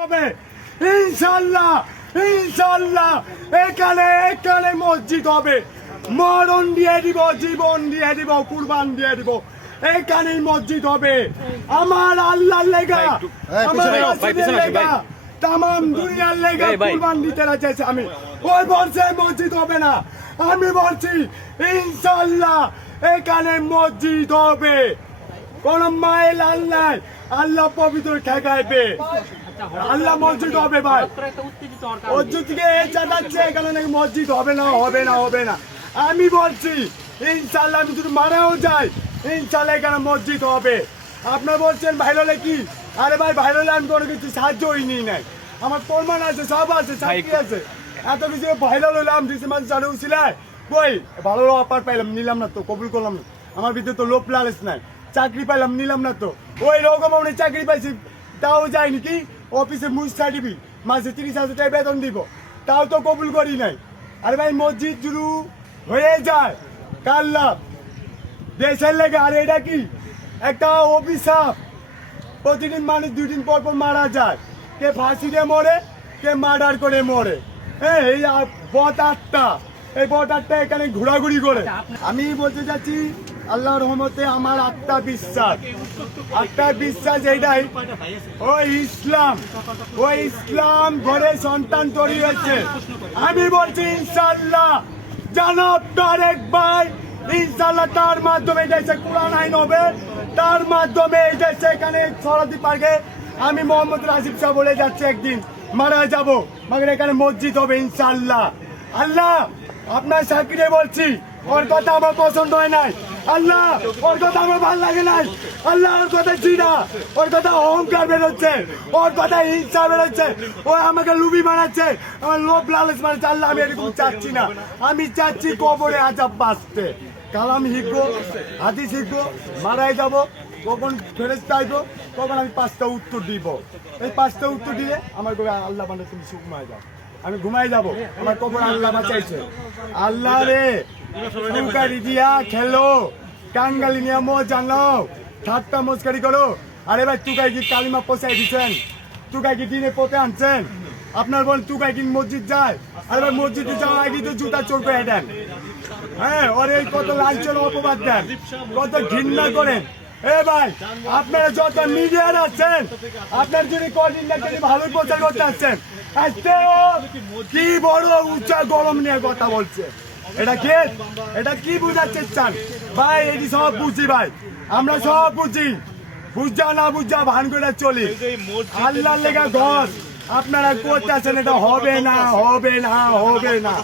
হবে ইনশাআল্লাহ ইনশাআল্লাহ। এখানে মসজিদ হবে। মরণ দিয়ে দিব, জীবন দিয়ে দিব, কুরবান দিয়ে দিব। এখানেই মসজিদ হবে। আমার আল্লাহর লেগা, আমার রাসূলের লেগা, তামাম দুনিয়ার লেগা কুরবান দিতে চাইছে আমি। ওই বলছে মসজিদ হবে না, আমি বলছি ইনশাআল্লাহ এখানে মসজিদ হবে। কোন মায়ের আল্লাহ আল্লাহ পবিত্র ঠেকাইবে, আল্লাহ মসজিদ হবে ভাই। অযোধ্যা থেকে এই জানাচ্ছে এখানে নাকি মসজিদ হবে না হবে না হবে না। আমি বলছি ইনশাআল্লাহ, আমি যদি মারাও যাই ইনশাআল্লাহ এখানে মসজিদ হবে। আপনার বলছেন ভাইরালে কি? আরে ভাই ভাইরালে আমি কোনো কিছু সাহায্যই নিই নাই, আমার প্রমাণ আছে, সব আছে, সাক্ষী আছে। এত কিছু ভাইরাল হইলাম ডিসেম্বর চালু ছিলায় কই ভালো অফার পাইলাম, নিলাম না তো, কবুল করলাম না। আমার ভিতরে তো লোভ লালচ নাই। চাকরি পাইলাম, নিলাম না তো। ওই রকম আমি চাকরি পাইছি, তাও যায়নি কি অফিসে মুস্তা দিবি, মাসে 30,000 টাকা বেতন দিব, তাও তো কবুল করি নাই। আরে ভাই মসজিদ শুরু হয়ে যায় কার লাভ? দেশের লেগে। আর এটা কি একটা অভিশাপ? প্রতিদিন মানুষ 2 দিন পর পর মারা যায়, কে ফাঁসি দিয়ে মরে, কে মার্ডার করে মরে। হ্যাঁ, এই বট আটটা, এই বট আটটা এখানে ঘোরাঘুরি করে। আমি বলতে চাচ্ছি আল্লাহর রহমতে আমার আত্মা বিশ্বাস এইটাই, ওই ইসলাম ঘরে সন্তান তৈরি হয়েছে। আমি বলছি ইনশাআল্লাহ জানাব তারেক ভাই ইনশাআল্লাহ তার মাধ্যমে এই দেশে কোরআন আইন হবে, তার মাধ্যমে এই দেশে এখানে সরাদি পার্কে আমি মোহাম্মদ রাশিদ শাহ বলে যাচ্ছি একদিন মারা যাব, মগর এখানে মসজিদ হবে ইনশাআল্লাহ। আল্লাহ আপনার সাকিরে বলছি, ওর কথা আমার পছন্দ হয় নাই। আল্লাহ ওর কথা আমার ভালো লাগে নাই। আল্লাহ ওর কথা চিনা, ওর কথা অহংকার বেরোচ্ছে, ওর কথা হিংসা বেরোচ্ছে, ও আমাকে লুবি বানাচ্ছে, আমার লোভ লালচ বানাচ্ছে। আল্লাহ আমি এরকম চাচ্ছি না, আমি চাচ্ছি কবরে আজাব বাঁচতে, কালাম শিখবো, হাদিস শিখবো, মারাই যাবো, কখন ফেরেশতা আইবো, কখন আমি 5টা উত্তর দিব। এই 5টা উত্তর দিয়ে আমার কবে আল্লাহ মানে তুমি ঘুমায় যাও, আমি ঘুমাই যাবো, আমার কবর আল্লাহ বাঁচাইছে। আল্লাহ রে তুকারি দিয়া খেলো, কাঙ্গালি নিয়ে মজা নাও, ঠাট্টা মস্কারি করো। আরে ভাই তুকাই কি কালিমা পোষাই দিচ্ছেন? তুকাই কি দিনে পথে আনছেন? আপনার বল তুকাই কি মসজিদ যায়? আরে ভাই মসজিদে যাওয়ার আগে তো জুতা চোর করে দেন। হ্যাঁ, ওরে কত লাঞ্ছন অপবাদ দেন, কত ঘৃণা করেন। এ ভাই আপনারা যত মিডিয়ার আছেন, আপনার যদি কোঅর্ডিনেটর ভালো প্রচার করতে আসছেন, আজকে কি বড় উচ্চ গরম নিয়ে কথা বলছে। এটা কি বুঝাচ্ছে চান ভাই? এটি সব বুঝি ভাই, আমরা সব বুঝি, বুঝা না বুঝা ভান করে চলি। আল্লাহর লেগা ঘর আপনারা করতেছেন, এটা হবে না হবে না হবে না।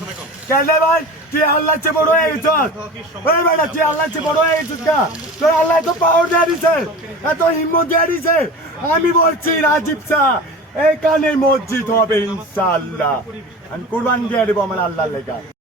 কেন ভাই তুই আল্লাহ চেয়ে বড় হয়ে গেছ? ওই বেটা তুই আল্লাহ চেয়ে বড় হয়ে গেছিস না? তোর আল্লাহ এত পাওয়ার দিয়ে দিছে, এত হিম্মত দিয়ে দিছে। আমি বলছি রাজীব শাহ এখানে মসজিদ হবে ইনশাআল্লাহ, আমি কুরবান দিয়ে দেবো আমার আল্লাহর লেগা।